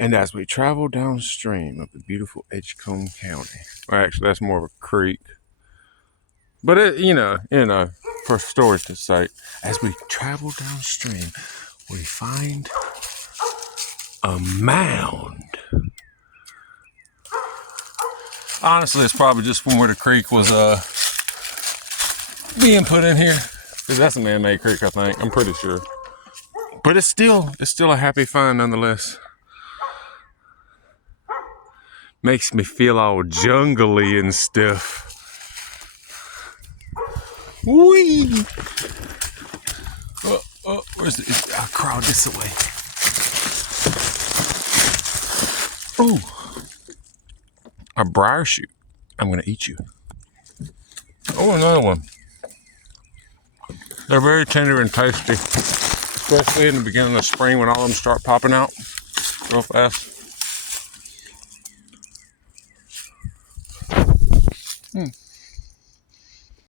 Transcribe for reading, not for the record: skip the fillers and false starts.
And as we travel downstream of the beautiful Edgecombe County, well, actually, that's more of a creek, but for storage sake, as we travel downstream, we find a mound. Honestly, it's probably just from where the creek was being put in here. Cause that's a man-made creek, I think. I'm pretty sure. But it's still a happy find nonetheless. Makes me feel all jungly and stuff. Whee! Where's the? I'll crawl this away. Oh, a briar shoot. I'm gonna eat you. Oh, another one. They're very tender and tasty, especially in the beginning of spring when all of them start popping out real fast.